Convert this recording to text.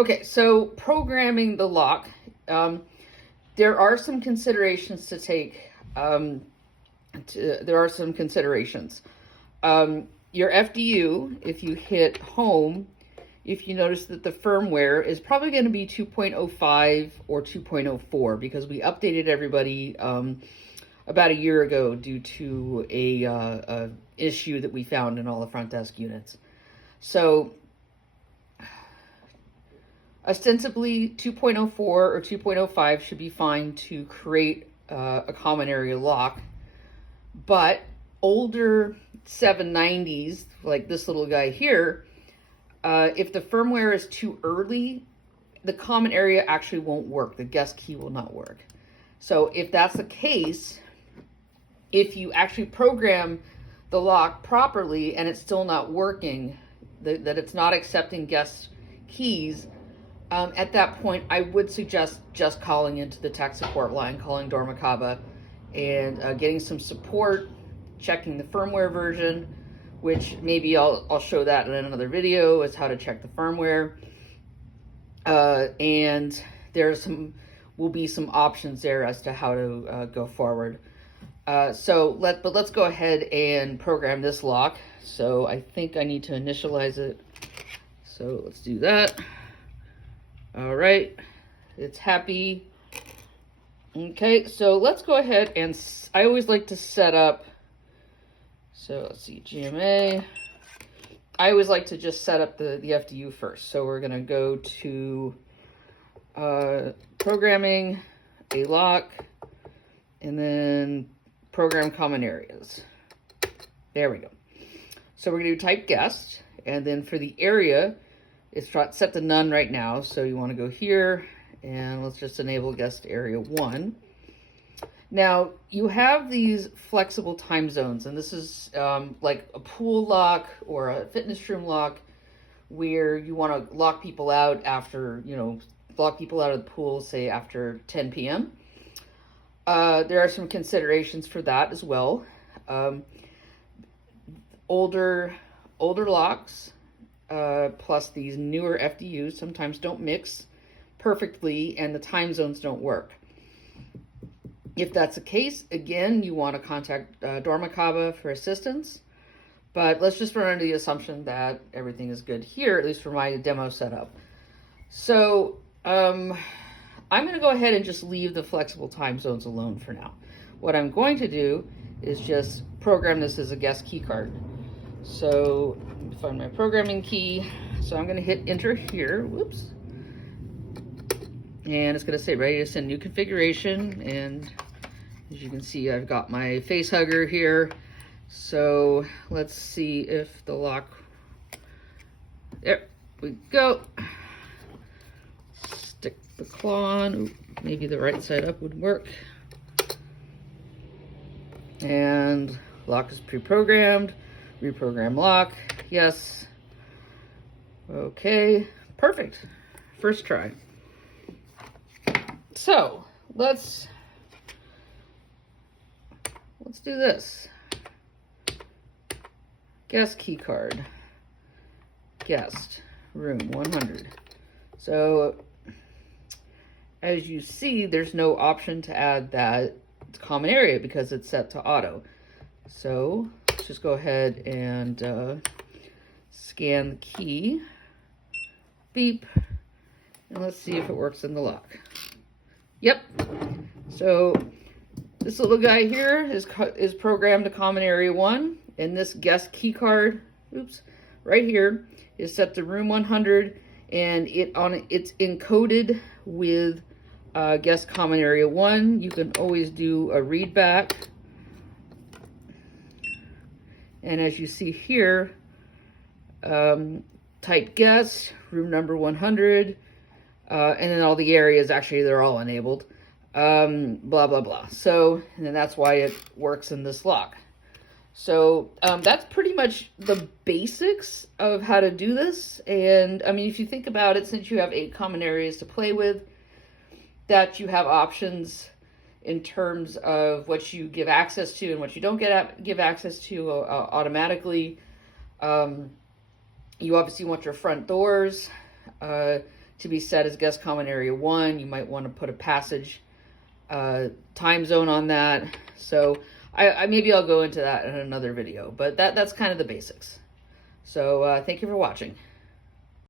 Okay, so programming the lock, there are some considerations to take. There are some considerations. Your FDU, if you hit home, if you notice that the firmware is probably going to be 2.05 or 2.04 because we updated everybody about a year ago due to a issue that we found in all the front desk units. So ostensibly 2.04 or 2.05 should be fine to create a common area lock, but older 790s, like this little guy here, if the firmware is too early, the common area actually won't work. The guest key will not work. So if that's the case, if you actually program the lock properly and it's still not working, that it's not accepting guest keys, at that point, I would suggest just calling into the tech support line, calling KABA, and getting some support, checking the firmware version, which maybe I'll show that in another video, is how to check the firmware. And will be some options there as to how to go forward. But let's go ahead and program this lock. So I think I need to initialize it. So let's do that. All right, it's happy. Okay, so let's go ahead and I always like to set up. So let's see, GMA. I always like to just set up the FDU first. So we're gonna go to programming a lock and then program common areas. There we go. So we're gonna do type guest, and then for the area, it's set to none right now. So you wanna go here and let's just enable guest area 1. Now, you have these flexible time zones, and this is like a pool lock or a fitness room lock where you want to lock people out after, lock people out of the pool, say after 10 p.m. There are some considerations for that as well. Older locks plus these newer FDUs sometimes don't mix perfectly and the time zones don't work. If that's the case, again, you want to contact KABA for assistance. But let's just run under the assumption that everything is good here, at least for my demo setup. So I'm going to go ahead and just leave the flexible time zones alone for now. What I'm going to do is just program this as a guest key card. So let me find my programming key. So I'm going to hit enter here. Whoops. And it's going to say ready to send new configuration. And as you can see, I've got my face hugger here. So let's see if the lock, there we go. Stick the claw on. Ooh, maybe the right side up would work. And lock is pre-programmed. Reprogram lock, yes. Okay, perfect. First try. So let's do this. Guest key card. Guest room 100. So as you see, there's no option to add that common area because it's set to auto. So let's just go ahead and scan the key. Beep. And let's see if it works in the lock. Yep. So this little guy here is programmed to common area 1, and this guest key card, oops, right here is set to room 100, and it's encoded with guest common area 1. You can always do a read back, and as you see here, type guest room number 100. And then all the areas, actually, they're all enabled, blah, blah, blah. So, and then that's why it works in this lock. So that's pretty much the basics of how to do this. And I mean, if you think about it, since you have 8 common areas to play with, that you have options in terms of what you give access to and what you don't give access to automatically. You obviously want your front doors to be set as guest common area 1. You might want to put a passage time zone on that. So I maybe I'll go into that in another video, but that's kind of the basics. So thank you for watching.